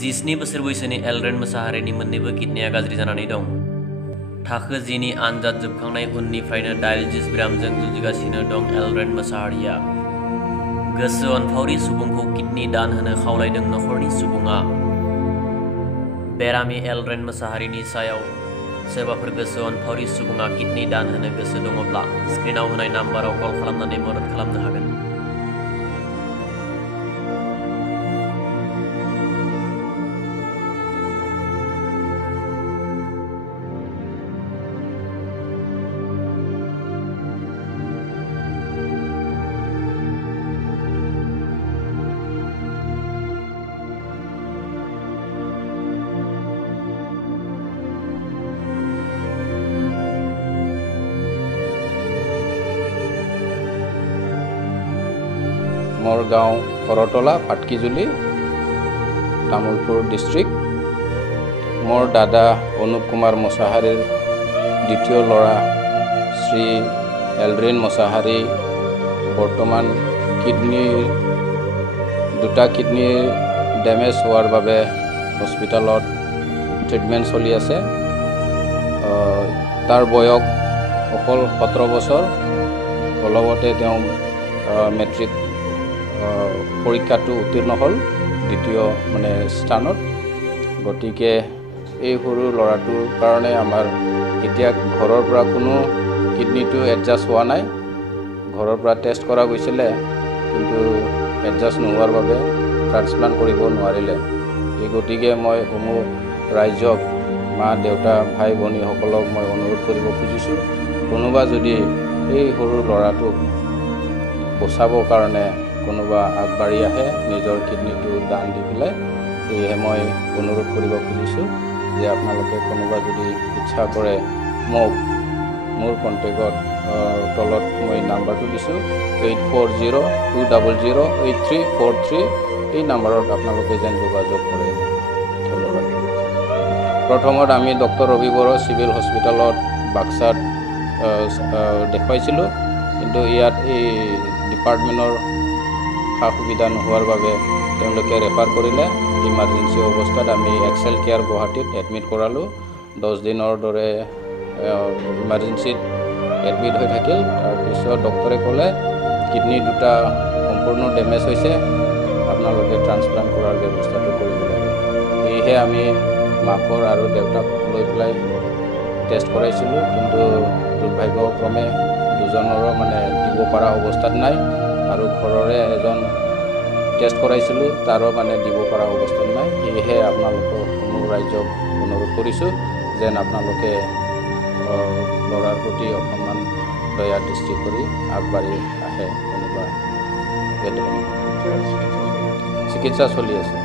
जिस्नि बोसोर बैसोनि एलरेन मोसाहारिनि मोन्नैबो किडनिया गाज्रि जानानै दं। थाखो 10 नि आनजाद जोबखांनाय उननिफ्रायनो डायलिसिस बेरामजों जुजिगासिनो दं एलरेन मोसाहारिया। गोसो अनफावरि सुबुंखौ किडनि दान होनो खावलायदों नखरनि सुबुङा। बेरामि एलरेन मोसाहारिनि सायाव सोरबाफोर गोसो अनफावरि सुबुङा किडनि दान होनो गोसो दङब्ला स्क्रिनाव होनाय नाम्बाराव कल खालामनानै मदद खालामनो हागोन। मोर गाँव करतला पाटकीजुली तामुलपुर डिस्ट्रिक्ट। मोर दादा अनुप कुमार मोसाहारीर द्वितीय लड़ा श्री एलरेन मोसाहारी बर्तमान दुटा किडनी डैमेज होवार बारे हस्पिटालत ट्रिटमेंट चली आछे। तार बयस अकल 17 बছर। अलगते मेट्रिक परीक्षाটো उत्तीर्ण हल द्वितीय माने स्थानत। गतिके এই সৰু লৰাটোৰ কাৰণে আমাৰ এতিয়া ঘৰৰ পৰা কোনো কিডনিটো এডজাস্ট হোৱা নাই। ঘৰৰ পৰা টেষ্ট কৰা গৈছিলে কিন্তু এডজাস্ট নোহোৱাৰ বাবে ট্ৰান্সপ্লান্ট কৰিব নোৱাৰিলে। এই গতিকে মই সমূহ ৰাইজক মা দেউতা ভাই ভনী সকলক মই অনুৰোধ কৰিব খুজিছোঁ, কোনোবা যদি এই সৰু লৰাটোক বচাবৰ কাৰণে কোনোবা আগবাঢ়ি আহে নিজৰ কিডনিটো দান দি পেলাই, সেয়েহে মই অনুৰোধ কৰিব খুজিছোঁ যে আপোনালোকে কোনোবা যদি ইচ্ছা কৰে মোৰ কণ্টেক্টত তলত মই নাম্বাৰটো দিছোঁ 8402008343। এই নাম্বাৰত আপোনালোকে যেন যোগাযোগ কৰে। ধন্যবাদ। প্ৰথমত আমি ডক্টৰ ৰবি বড়ো চিভিল হস্পিটালত বাক্সাত দেখুৱাইছিলোঁ, কিন্তু ইয়াত এই ডিপাৰ্টমেণ্টৰ সা সুবিধা নোহোৱাৰ বাবে তেওঁলোকে ৰেফাৰ কৰিলে। ইমাৰ্জেঞ্চি অৱস্থাত আমি এক্সেল কেয়াৰ গুৱাহাটীত এডমিট কৰালোঁ। 10 দিনৰ দৰে ইমাৰ্জেঞ্চিত এডমিট হৈ থাকিল। তাৰপিছত ডক্টৰে ক'লে কিডনি দুটা সম্পূৰ্ণ ডেমেজ হৈছে, আপোনালোকে ট্ৰান্সপ্লান্ট কৰাৰ ব্যৱস্থাটো কৰিব লাগে। সেয়েহে আমি মাকৰ আৰু দেউতাক লৈ পেলাই টেষ্ট কৰাইছিলোঁ, কিন্তু দুৰ্ভাগ্যক্ৰমে দুজনৰো মানে দিব পৰা অৱস্থাত নাই। আৰু ঘৰৰে এজন টেষ্ট কৰাইছিলোঁ, তাৰো মানে দিব পৰা অৱস্থাত নাই। সেয়েহে আপোনালোকৰ সমূহ ৰাইজক অনুৰোধ কৰিছোঁ যেন আপোনালোকে ল'ৰাৰ প্ৰতি অকণমান দয়া দৃষ্টি কৰি আগবাঢ়ি আহে। কোনোবা চিকিৎসা চলি আছে।